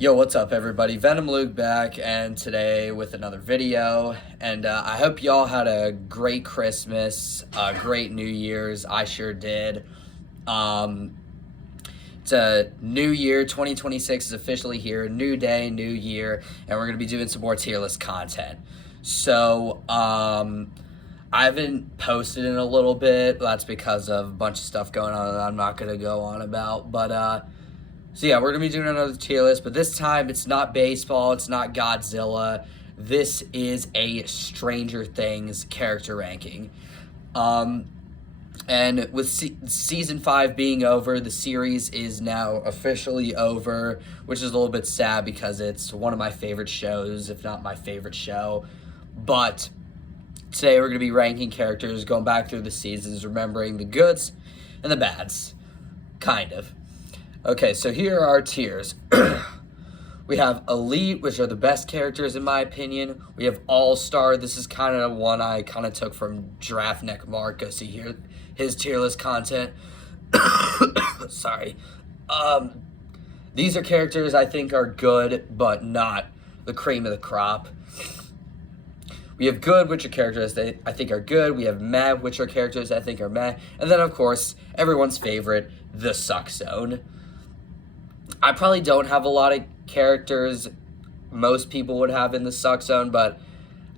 Yo, what's up, everybody? Venom Luke back, and today with another video. And I hope y'all had a great Christmas, great New Year's. I sure did. Um, it's a new year. 2026 is officially here. New day, new year, and we're gonna be doing some more tier list content. So, I haven't posted in a little bit. That's because of a bunch of stuff going on that I'm not gonna go on about, but. So yeah, we're going to be doing another tier list, but this time it's not baseball, it's not Godzilla. This is a Stranger Things character ranking. Um, and with season 5 being over, the series is now officially over, which is a little bit sad because it's one of my favorite shows, if not my favorite show. But today we're going to be ranking characters, going back through the seasons, remembering the goods and the bads. Kind of. Okay, so here are our tiers. We have Elite, which are the best characters in my opinion. We have All-Star. This is kind of one I kind of took from Draft Neck Mark. Go see here his tier list content. Sorry. These are characters I think are good, but not the cream of the crop. We have Good, which are characters that I think are good. We have Meh, which are characters I think are meh. And then, of course, everyone's favorite, the Suck Zone. I probably don't have a lot of characters most people would have in the Suck Zone, but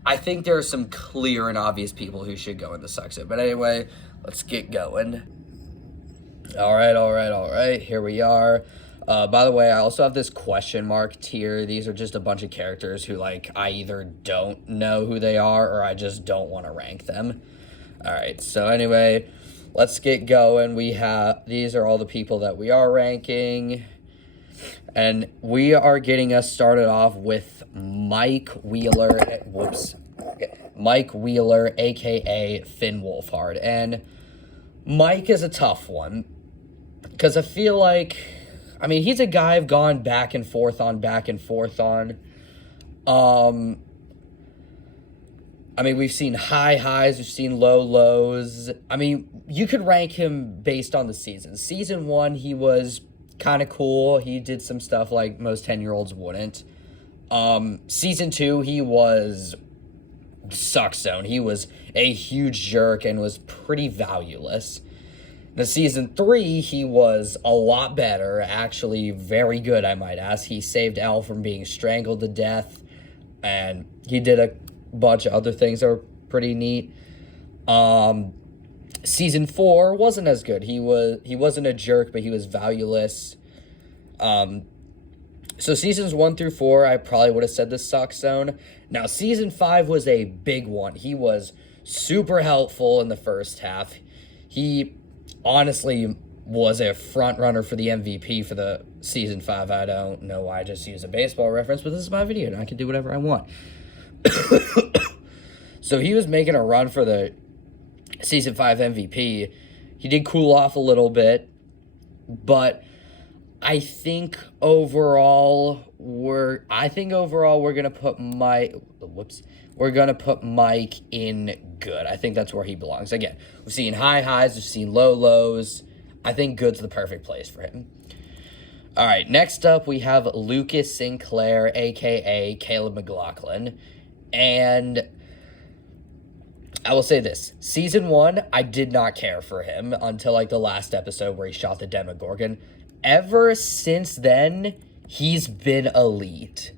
I think there are some clear and obvious people who should go in the Suck Zone. But anyway, let's get going. All right. Here we are. By the way, I also have this question mark tier. These are just a bunch of characters who, I either don't know who they are or I just don't want to rank them. All right, so anyway, let's get going. These are all the people that we are ranking. And we are getting us started off with Mike Wheeler. Mike Wheeler, a.k.a. Finn Wolfhard. And Mike is a tough one because I feel like, he's a guy I've gone back and forth on. We've seen high highs, we've seen low lows. You could rank him based on the season. Season 1, he was kind of cool. He did some stuff like most 10-year-olds wouldn't. Season 2, he was Suck Zone. He was a huge jerk and was pretty valueless. The season 3, he was a lot better, actually very good, I might ask. He saved Elle from being strangled to death, and he did a bunch of other things that were pretty neat. Season 4 wasn't as good. He wasn't a jerk, but he was valueless. So seasons 1 through 4, I probably would have said the Suck Zone. Now, season 5 was a big one. He was super helpful in the first half. He honestly was a front runner for the MVP for the season 5. I don't know why I just used a baseball reference, but this is my video and I can do whatever I want. So he was making a run for the season 5 MVP. He did cool off a little bit, but I think overall we're gonna put Mike in good. I think that's where he belongs. Again, we've seen high highs, we've seen low lows. I think good's the perfect place for him. All right, next up we have Lucas Sinclair, aka Caleb McLaughlin, and I will say this. Season 1, I did not care for him until the last episode where he shot the Demogorgon. Ever since then, he's been elite.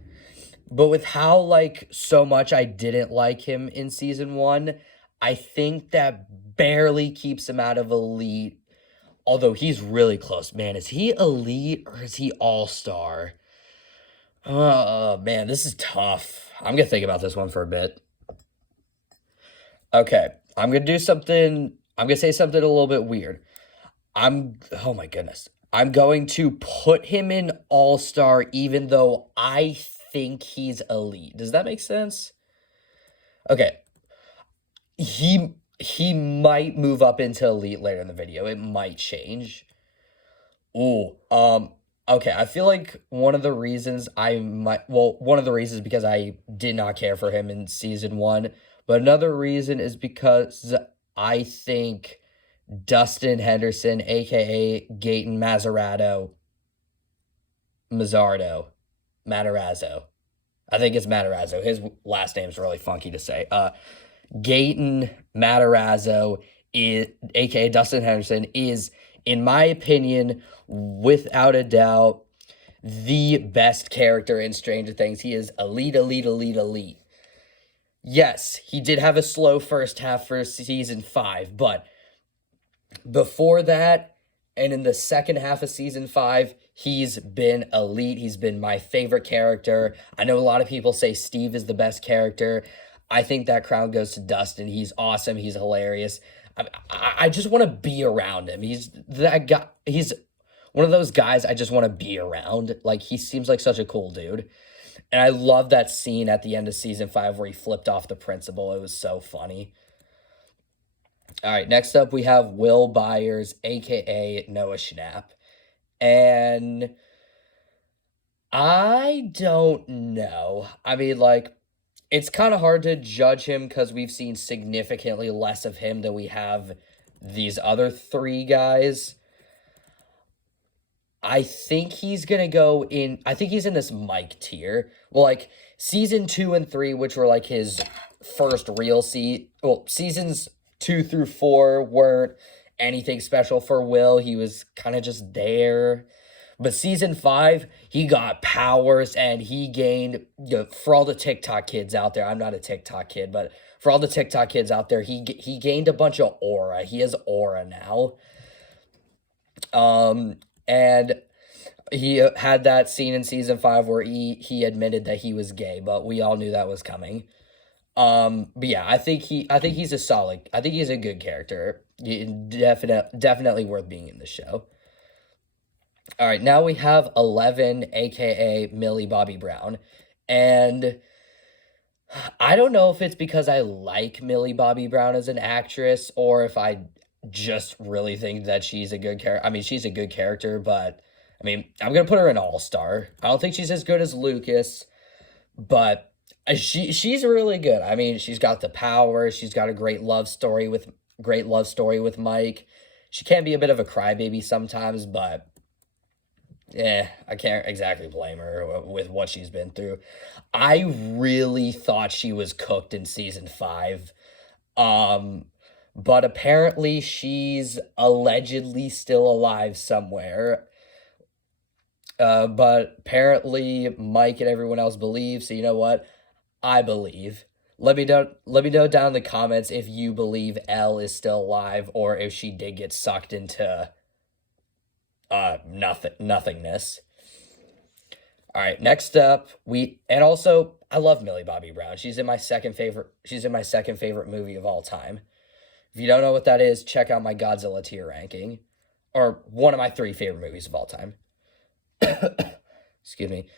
But with how so much I didn't like him in season 1, I think that barely keeps him out of elite. Although he's really close. Man, is he elite or is he all-star? Oh, man, this is tough. I'm going to think about this one for a bit. Okay, I'm going to say something a little bit weird. Oh my goodness. I'm going to put him in All-Star even though I think he's elite. Does that make sense? Okay. He might move up into elite later in the video. It might change. Okay, I feel like one of the reasons because I did not care for him in season 1, but another reason is because I think Dustin Henderson, a.k.a. Gaten Mazzardo, Matarazzo. I think it's Matarazzo. His last name's really funky to say. Gaten Matarazzo, is, aka Dustin Henderson, is, in my opinion, without a doubt, the best character in Stranger Things. He is elite, elite, elite, elite. Yes, he did have a slow first half for season 5, but before that, and in the second half of season 5, he's been elite. He's been my favorite character. I know a lot of people say Steve is the best character. I think that crown goes to Dustin. He's awesome. He's hilarious. I just want to be around him. He's that guy. He's one of those guys I just want to be around. Like, he seems like such a cool dude. And I love that scene at the end of season 5 where he flipped off the principal. It was so funny. All right, next up we have Will Byers, aka Noah Schnapp. And I don't know. I mean, like, it's kind of hard to judge him because we've seen significantly less of him than we have these other 3 guys. I think he's going to go in, I think he's in this Mike tier. Well, like, season 2 and 3, which were like his first real seasons 2 through 4 weren't anything special for Will. He was kind of just there. But season 5, he got powers and he gained, for all the TikTok kids out there, I'm not a TikTok kid, but for all the TikTok kids out there, he gained a bunch of aura. He has aura now. And he had that scene in season 5 where he admitted that he was gay, but we all knew that was coming. But yeah, I think he's a solid. I think he's a good character. Definitely worth being in the show. All right, now we have 11, aka Millie Bobby Brown, and I don't know if it's because I like Millie Bobby Brown as an actress or if I just really think that she's a good character. I mean, she's a good character, but I mean, I'm gonna put her in All-Star. I don't think she's as good as Lucas, but she's really good. I mean, she's got the power. She's got a great love story with Mike. She can be a bit of a crybaby sometimes, but I can't exactly blame her with what she's been through. I really thought she was cooked in season 5. But apparently she's allegedly still alive somewhere. But apparently Mike and everyone else believe, so you know what? I believe. Let me know down in the comments if you believe Elle is still alive or if she did get sucked into nothingness. All right, next up, and also I love Millie Bobby Brown. She's in my second favorite movie of all time. If you don't know what that is, check out my Godzilla tier ranking, or one of my 3 favorite movies of all time. Excuse me.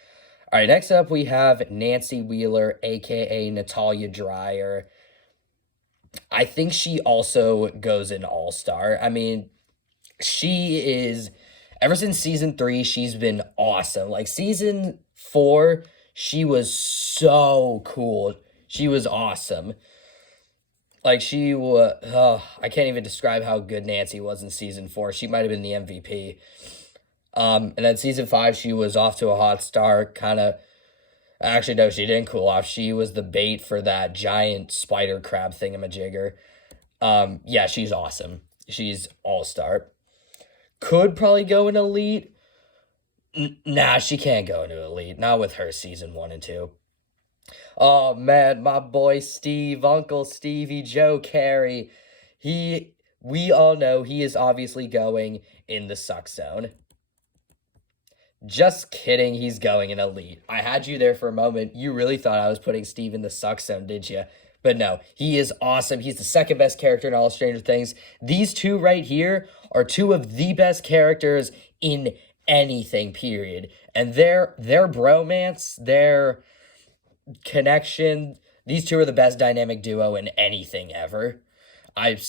All right, next up we have Nancy Wheeler, aka Natalia Dreyer. I think she also goes in All-Star. I mean, she is, ever since season 3, she's been awesome. Like, season 4, she was so cool. She was awesome. Like, I can't even describe how good Nancy was in season 4. She might have been the MVP. And then season 5, she was off to a hot start, actually, no, she didn't cool off. She was the bait for that giant spider crab thingamajigger. Yeah, she's awesome. She's All-Star. Could probably go in Elite. Nah, she can't go into Elite. Not with her season 1 and 2. Oh, man, my boy Steve, Uncle Stevie Joe Carey. We all know he is obviously going in the suck zone. Just kidding, he's going in Elite. I had you there for a moment. You really thought I was putting Steve in the suck zone, did you? But no, he is awesome. He's the second best character in all of Stranger Things. These 2 right here are 2 of the best characters in anything, period. And their bromance, their connection, these 2 are the best dynamic duo in anything ever. I've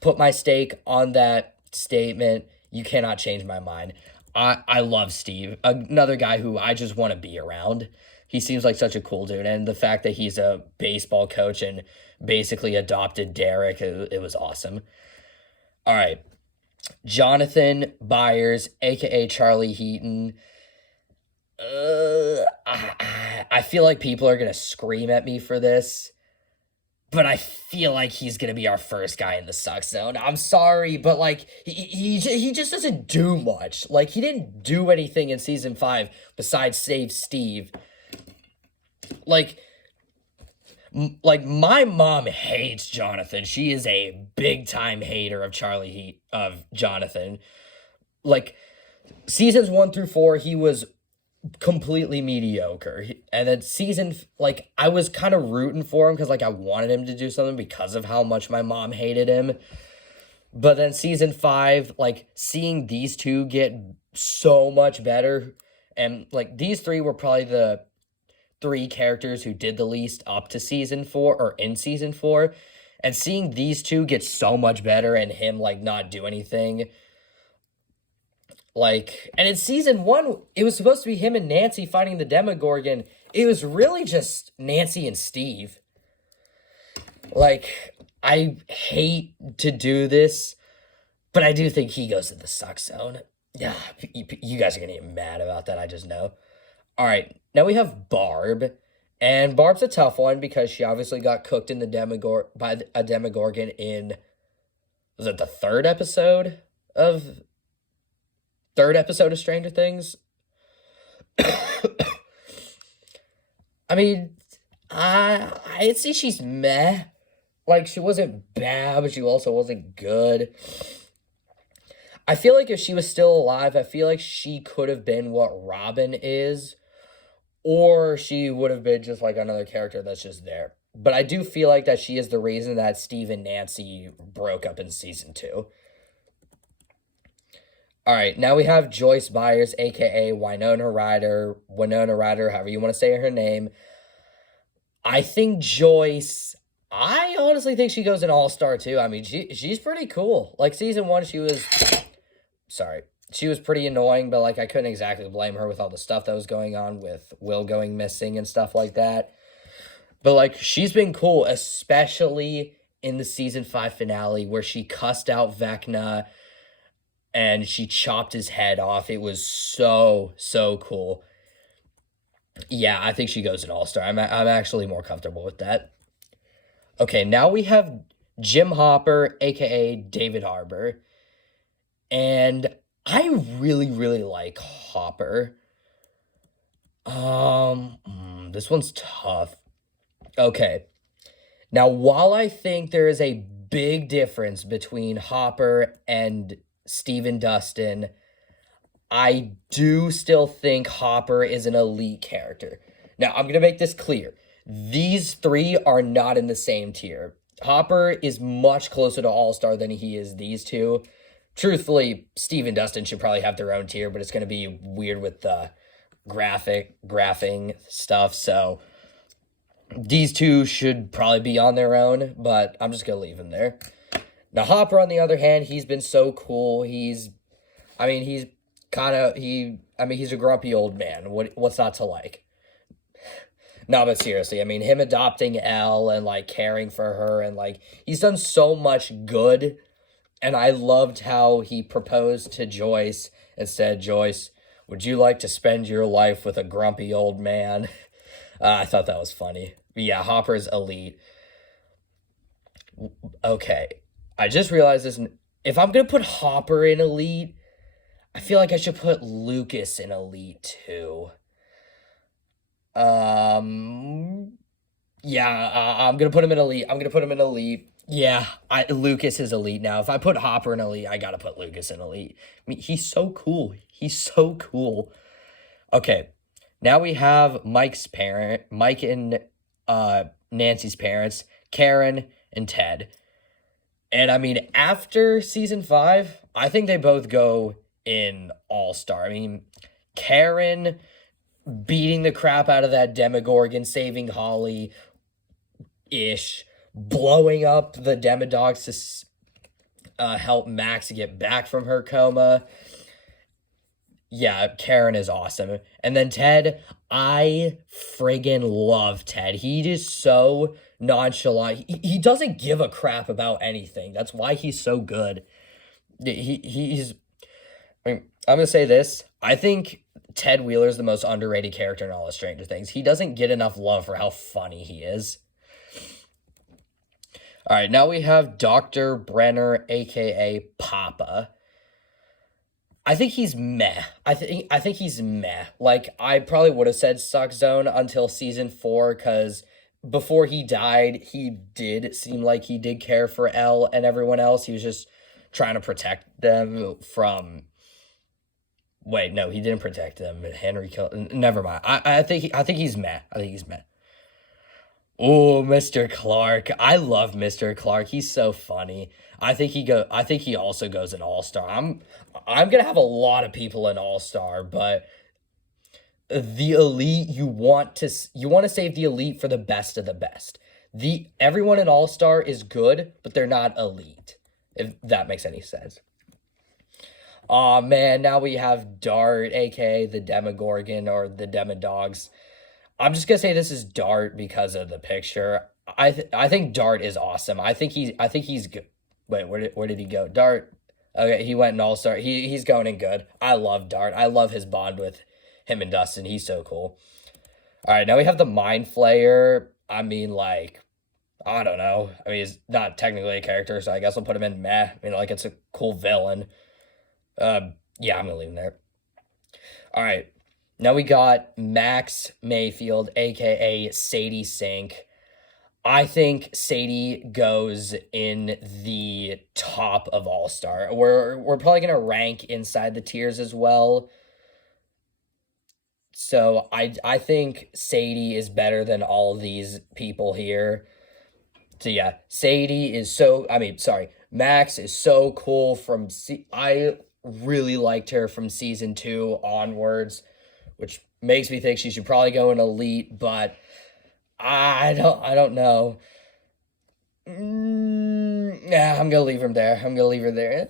put my stake on that statement. You cannot change my mind. I love Steve, another guy who I just want to be around. He seems like such a cool dude, and the fact that he's a baseball coach and basically adopted Derek, it was awesome. All right, Jonathan Byers, aka Charlie Heaton. I feel like people are gonna scream at me for this, but I feel like he's gonna be our first guy in the suck zone. I'm sorry, but like he just doesn't do much. Like he didn't do anything in season 5 besides save Steve. Like like my mom hates Jonathan. She is a big time hater of of Jonathan. Like seasons 1 through 4, he was completely mediocre. And then like I was kind of rooting for him because like I wanted him to do something because of how much my mom hated him. But then season 5, like seeing these two get so much better, and like these three were probably the 3 characters who did the least up to season 4 or in season 4, and seeing these two get so much better and him like not do anything. Like, and in season 1, it was supposed to be him and Nancy fighting the Demogorgon. It was really just Nancy and Steve. Like, I hate to do this, but I do think he goes to the suck zone. Yeah, you guys are gonna get mad about that, I just know. All right, now we have Barb. And Barb's a tough one because she obviously got cooked in the by a Demogorgon in, was it the third episode of Stranger Things? I mean, I'd say she's meh. Like, she wasn't bad, but she also wasn't good. I feel like if she was still alive, I feel like she could have been what Robin is, or she would have been just like another character that's just there. But I do feel like that she is the reason that Steve and Nancy broke up in season 2. All right, now we have Joyce Byers, a.k.a. Winona Ryder, however you want to say her name. I think Joyce, I honestly think she goes an all-star too. I mean, she's pretty cool. Like, season 1, she was pretty annoying, but, like, I couldn't exactly blame her with all the stuff that was going on with Will going missing and stuff like that. But, like, she's been cool, especially in the season 5 finale where she cussed out Vecna and she chopped his head off. It was so cool. Yeah, I think she goes an all-star. I'm actually more comfortable with that. Okay, now we have Jim Hopper, a.k.a. David Harbour. And I really like Hopper. This one's tough. Okay. Now, while I think there is a big difference between Hopper and Steven Dustin, I do still think Hopper is an elite character. Now, I'm going to make this clear. These 3 are not in the same tier. Hopper is much closer to all-star than he is these 2. Truthfully, Steve and Dustin should probably have their own tier, but it's going to be weird with the graphing stuff. So these 2 should probably be on their own, but I'm just going to leave them there. Now, Hopper, on the other hand, he's been so cool. He's a grumpy old man. What's not to like? No, but seriously, I mean, him adopting Elle and, like, caring for her, and, like, he's done so much good. And I loved how he proposed to Joyce and said, "Joyce, would you like to spend your life with a grumpy old man?" I thought that was funny. But yeah, Hopper's elite. Okay, I just realized this. If I'm going to put Hopper in elite, I feel like I should put Lucas in elite too. Yeah, I'm going to put him in elite. Yeah, Lucas is elite now. If I put Hopper in elite, I gotta put Lucas in elite. I mean, he's so cool. Okay, now we have Mike and Nancy's parents, Karen and Ted. And I mean, after season 5, I think they both go in all-star. I mean, Karen beating the crap out of that Demogorgon, saving Holly-ish, blowing up the Demodogs to help Max get back from her coma. Yeah, Karen is awesome. And then Ted, I friggin' love Ted. He is so nonchalant. He doesn't give a crap about anything. That's why he's so good. I'm going to say this. I think Ted Wheeler's the most underrated character in all of Stranger Things. He doesn't get enough love for how funny he is. All right, now we have Dr. Brenner, aka Papa. I think he's meh. I think he's meh. Like, I probably would have said suck zone until season 4, because before he died, he did seem like he did care for Elle and everyone else. He was just trying to protect them from. Wait, no, he didn't protect them. Henry killed. Never mind. I think he's meh. I think he's meh. Oh, Mr. Clark. I love Mr. Clark. He's so funny. I think he also goes an all-star. I'm gonna have a lot of people in all-star, but the elite, you want to save the elite for the best of the best. Everyone in all-star is good, but they're not elite, if that makes any sense. Aw, man, now we have Dart, aka the Demogorgon or the Demodogs. I'm just gonna say this is Dart because of the picture. I think Dart is awesome. I think he's good. Wait, where did he go? Dart. Okay, he went in all-star. He's going in good. I love Dart. I love his bond with him and Dustin. He's so cool. All right, now we have the Mind Flayer. I mean, like, I don't know. I mean, he's not technically a character, so I guess I'll put him in meh. I mean, like, it's a cool villain. Yeah, I'm gonna leave him there. All right, now we got Max Mayfield, aka Sadie Sink. I think Sadie goes in the top of All-Star. We're probably gonna rank inside the tiers as well. So I think Sadie is better than all these people here. So yeah, Max is so cool I really liked her from season 2 onwards, which makes me think she should probably go in elite, but I don't know. Yeah, I'm gonna leave her there. I'm gonna leave her there.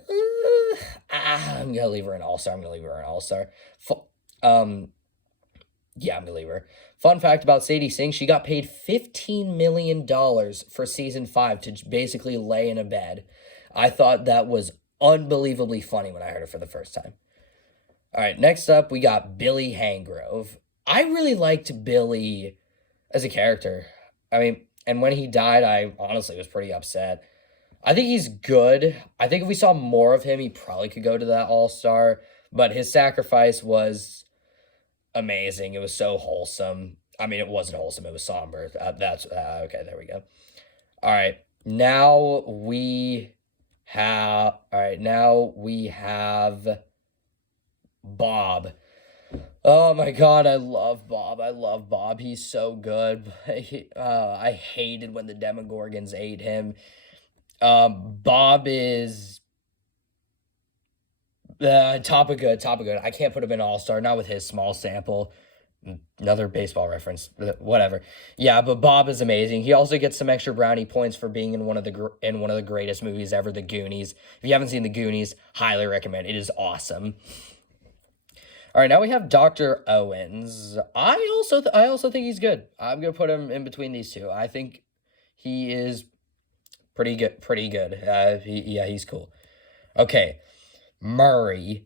I'm gonna leave her in all-star. Yeah, I'm gonna leave her. Fun fact about Sadie Sink, she got paid $15 million for season 5 to basically lay in a bed. I thought that was unbelievably funny when I heard it for the first time. All right, next up, we got Billy Hangrove. I really liked Billy as a character. I mean, and when he died, I honestly was pretty upset. I think he's good. I think if we saw more of him, he probably could go to that all-star, but his sacrifice was amazing. It was so wholesome. I mean, it wasn't wholesome. It was somber. Okay, there we go. All right, now we have Bob. Oh my God, I love Bob. He's so good. I hated when the Demogorgons ate him. Bob is top of good. I can't put him in all-star, not with his small sample. Another baseball reference, whatever. Yeah, but Bob is amazing. He also gets some extra brownie points for being in one of the greatest movies ever, The Goonies. If you haven't seen The Goonies, highly recommend. It is awesome. All right, now we have Dr. Owens. I also think he's good. I'm gonna put him in between these two. I think he is pretty good. He's cool. Okay, Murray.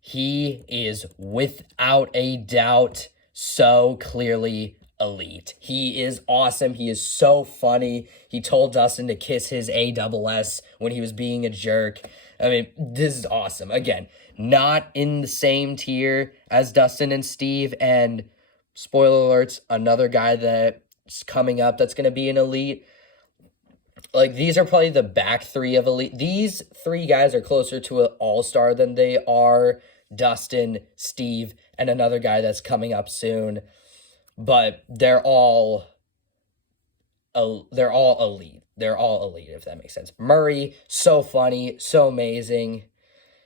He is without a doubt so clearly elite. He is awesome. He is so funny. He told Dustin to kiss his ASS when he was being a jerk. I mean, this is awesome. Again, not in the same tier as Dustin and Steve, and spoiler alerts, another guy that's coming up that's going to be an elite. Like, these are probably the back three of elite. These three guys are closer to an all-star than they are Dustin, Steve, and another guy that's coming up soon. But they're all elite. They're all elite, if that makes sense. Murray, so funny, so amazing.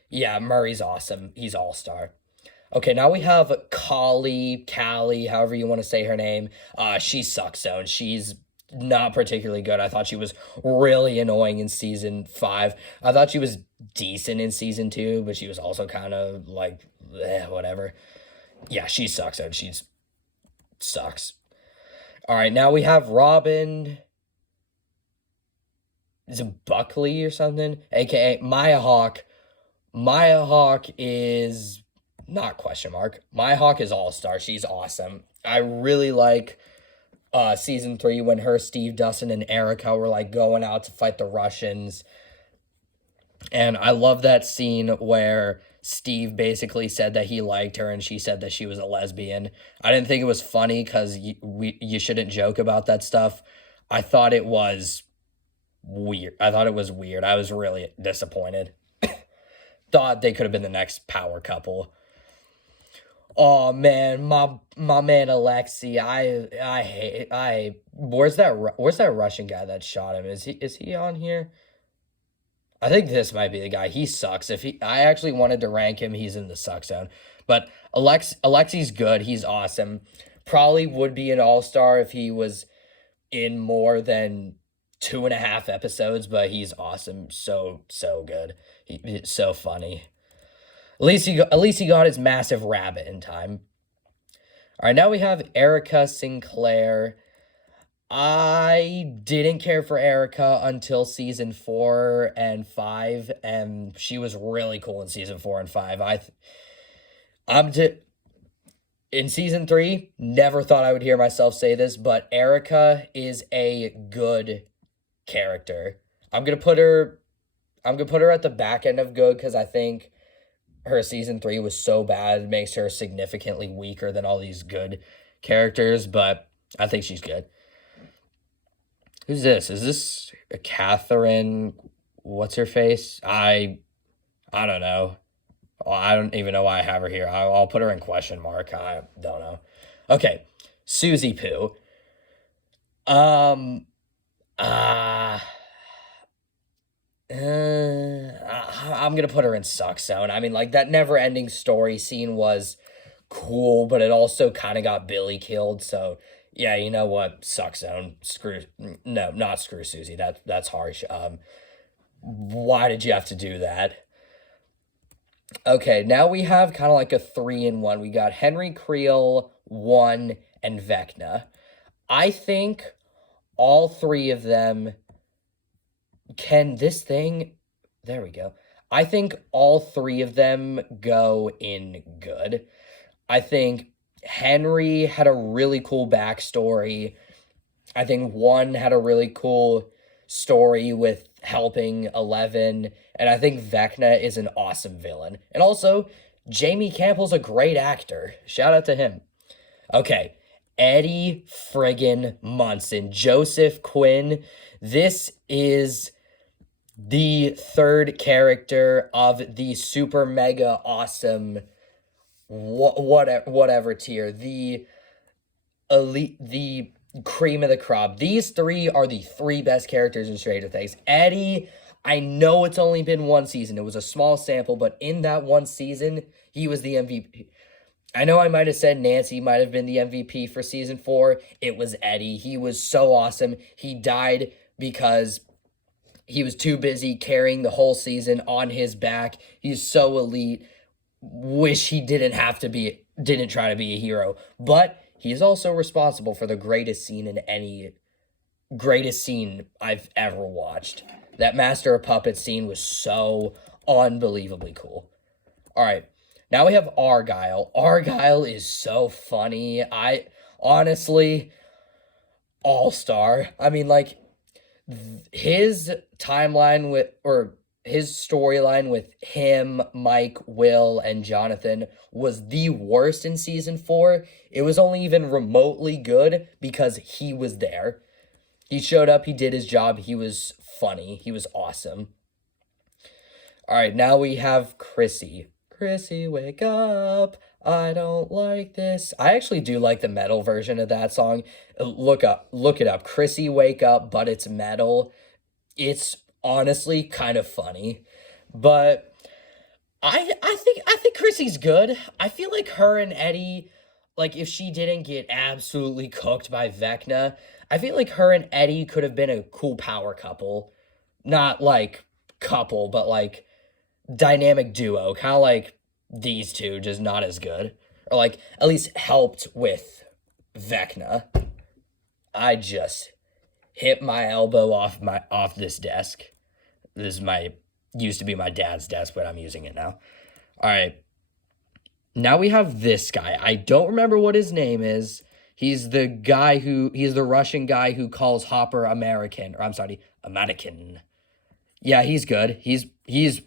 Yeah, Murray's awesome. He's all-star. Okay, now we have Callie, however you want to say her name. She sucks, though, and she's not particularly good. I thought she was really annoying in season 5. I thought she was decent in season 2, but she was also kind of like, whatever. Yeah, she sucks, though. She sucks. All right, now we have Robin. Is it Buckley or something? AKA Maya Hawke. Maya Hawke is not question mark. Maya Hawke is all-star. She's awesome. I really like season 3 when her, Steve, Dustin, and Erica were like going out to fight the Russians. And I love that scene where Steve basically said that he liked her and she said that she was a lesbian. I didn't think it was funny because you shouldn't joke about that stuff. I thought it was weird. I was really disappointed. Thought they could have been the next power couple. Oh man, my man Alexei, I hate where's that Russian guy that shot him? Is he on here? I think this might be the guy. He sucks. I actually wanted to rank him, he's in the suck zone. But Alexei's good. He's awesome. Probably would be an all-star if he was in more than 2.5 episodes, but he's awesome. So good. He's so funny. At least he got his massive rabbit in time. All right, now we have Erica Sinclair. I didn't care for Erica until season 4 and 5, and she was really cool in season 4 and 5. In season 3, never thought I would hear myself say this, but Erica is a good character. I'm gonna put her at the back end of good because I think her season 3 was so bad, it makes her significantly weaker than all these good characters, but I think she's good. Who's this? Is this a Catherine? What's her face? I don't know. I don't even know why I have her here. I'll put her in question mark. I don't know. Okay, Susie Poo. I'm gonna put her in suck zone. I mean, like, that never-ending story scene was cool, but it also kind of got Billy killed, so yeah, you know what? Suck zone. No, not screw Susie. That's harsh. Why did you have to do that? Okay, now we have kind of like a 3-in-1. We got Henry Creel, 1, and Vecna. I think all 3 of them there we go. I think all 3 of them go in good. I think Henry had a really cool backstory. I think 1 had a really cool story with helping Eleven, and I think Vecna is an awesome villain. And also, Jamie Campbell's a great actor. Shout out to him. Okay, Eddie friggin' Munson, Joseph Quinn. This is the 3rd character of the super mega awesome whatever tier, the elite, the cream of the crop. These 3 are the 3 best characters in Stranger Things. Eddie, I know it's only been 1 season. It was a small sample, but in that 1 season, he was the MVP. I know I might have said Nancy might have been the MVP for season 4. It was Eddie. He was so awesome. He died because he was too busy carrying the whole season on his back. He's so elite. Wish he didn't try to be a hero. But he's also responsible for the greatest scene I've ever watched. That Master of Puppets scene was so unbelievably cool. All right, now we have Argyle. Argyle is so funny. I honestly, all-star. I mean, like, his storyline with him, Mike, Will, and Jonathan was the worst in season 4. It was only even remotely good because he was there. He showed up, he did his job, he was funny, he was awesome. All right, now we have Chrissy. Chrissy, wake up. I don't like this. I actually do like the metal version of that song. Look it up. Chrissy, wake up, but it's metal. It's honestly kind of funny. But I think Chrissy's good. I feel like her and Eddie, like, if she didn't get absolutely cooked by Vecna, I feel like her and Eddie could have been a cool power couple. Not like couple, but like dynamic duo, kind of like these two, just not as good, or like at least helped with Vecna. I just hit my elbow off this desk. This is my used to be my dad's desk, but I'm using it now. All right. Now we have this guy. I don't remember what his name is. He's the Russian guy who calls Hopper American, or I'm sorry, American. Yeah, he's good. He's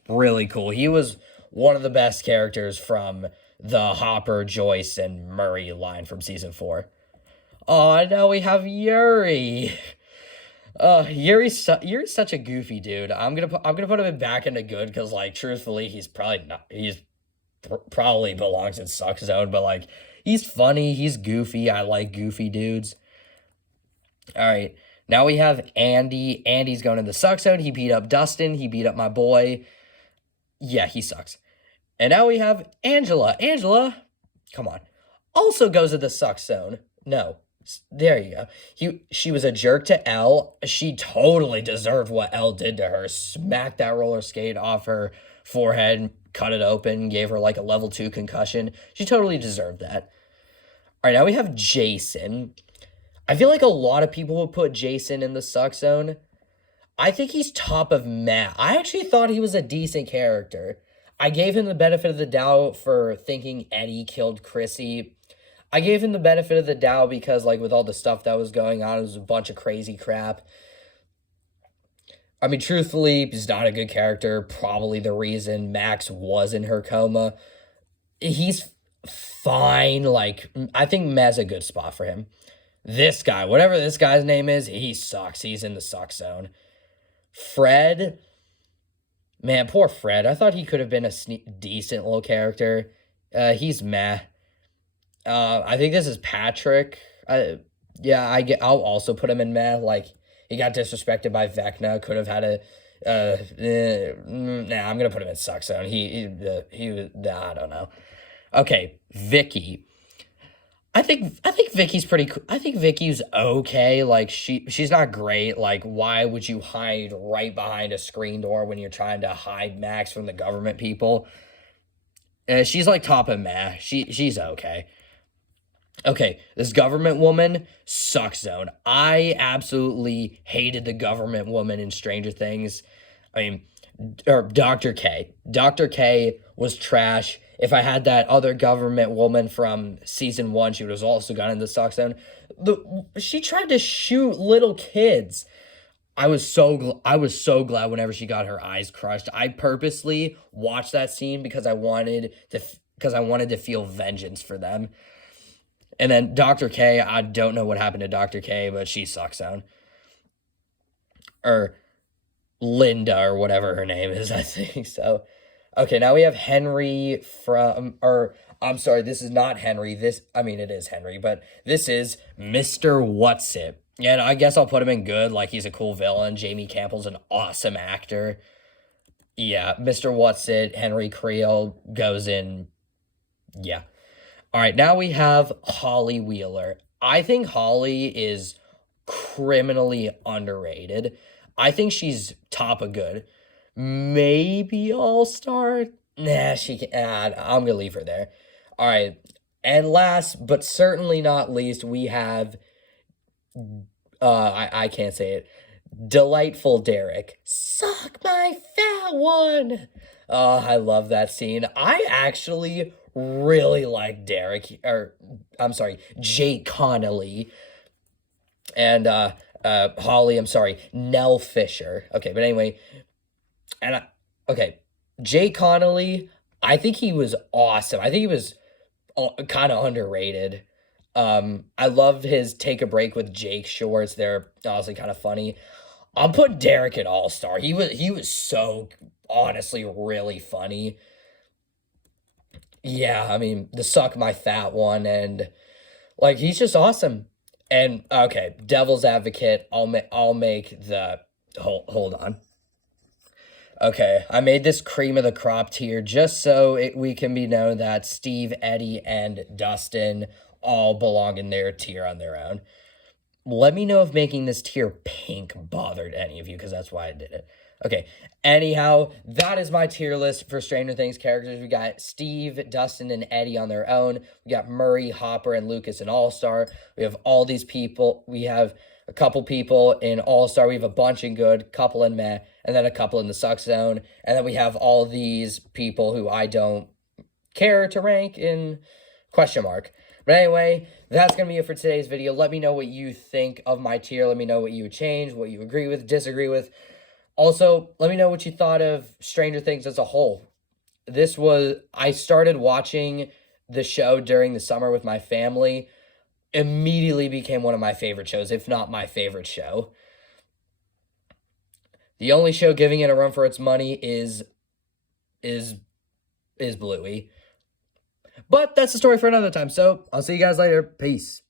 really cool. He was one of the best characters from the Hopper, Joyce, and Murray line from season 4. Oh, now we have Yuri. Yuri's such a goofy dude. I'm gonna put him back into good because, like, truthfully, he's probably not. Probably belongs in suck zone, but like, he's funny. He's goofy. I like goofy dudes. All right, now we have Andy. Andy's going in the suck zone. He beat up Dustin. He beat up my boy. Yeah, he sucks. And now we have Angela. Angela, come on. Also goes to the suck zone. No. There you go. She was a jerk to Elle. She totally deserved what Elle did to her. Smacked that roller skate off her forehead, cut it open, gave her like a level 2 concussion. She totally deserved that. All right, now we have Jason. I feel like a lot of people would put Jason in the suck zone. I think he's top of Matt. I actually thought he was a decent character. I gave him the benefit of the doubt for thinking Eddie killed Chrissy. I gave him the benefit of the doubt because, like, with all the stuff that was going on, it was a bunch of crazy crap. I mean, truthfully, he's not a good character. Probably the reason Max was in her coma. He's fine. Like, I think Matt's a good spot for him. This guy, whatever this guy's name is, he sucks. He's in the suck zone. Fred, man, poor Fred. I thought he could have been a decent little character. He's meh. I think this is Patrick. I'll also put him in meh. Like, he got disrespected by Vecna. Could have had I'm gonna put him in suck zone. He was. I don't know. Okay, Vicky. I think Vicky's pretty cool. I think Vicky's okay. Like, she's not great. Like, why would you hide right behind a screen door when you're trying to hide Max from the government people? She's like top of meh. She's okay. Okay, this government woman, suck zone. I absolutely hated the government woman in Stranger Things. I mean, or Dr. K. Dr. K was trash. If I had that other government woman from season 1, she would have also gone in the suck zone. She tried to shoot little kids. I was so glad whenever she got her eyes crushed. I purposely watched that scene because I wanted to feel vengeance for them. And then Dr. K, I don't know what happened to Dr. K, but she sucks zone. Or Linda, or whatever her name is, I think. So, okay, now we have Henry I'm sorry, this is not Henry. It is Henry, but this is Mr. Whatsit. And I guess I'll put him in good, like he's a cool villain. Jamie Campbell's an awesome actor. Yeah, Mr. Whatsit, Henry Creel goes in, yeah. All right, now we have Holly Wheeler. I think Holly is criminally underrated. I think she's top of good. Maybe all-star? Nah, I'm going to leave her there. All right, and last but certainly not least, we have, I can't say it, Delightful Derek. Suck my fat one. Oh, I love that scene. I actually really like Jake Connolly. And Holly, Nell Fisher. Okay, but anyway, Jake Connolly, I think he was awesome. I think he was kind of underrated. I loved his Take a Break with Jake shorts. They're honestly kind of funny. I'm putting Derek at all-star. He was so honestly really funny. Yeah, I mean, the suck my fat one, and like, he's just awesome. And okay, Devil's Advocate, I'll make the hold on. Okay, I made this cream of the crop tier just so we can be known that Steve, Eddie, and Dustin all belong in their tier on their own. Let me know if making this tier pink bothered any of you, because that's why I did it. Okay, anyhow, that is my tier list for Stranger Things characters. We got Steve, Dustin, and Eddie on their own. We got Murray, Hopper, and Lucas and All-Star. We have all these people. We have a couple people in All-Star. We have a bunch in good, couple in meh, and then a couple in the suck zone. And then we have all these people who I don't care to rank in question mark. But anyway, that's going to be it for today's video. Let me know what you think of my tier. Let me know what you would change, what you agree with, disagree with. Also, let me know what you thought of Stranger Things as a whole. I started watching the show during the summer with my family. Immediately became one of my favorite shows, if not my favorite show. The only show giving it a run for its money is Bluey. But that's a story for another time. So I'll see you guys later. Peace.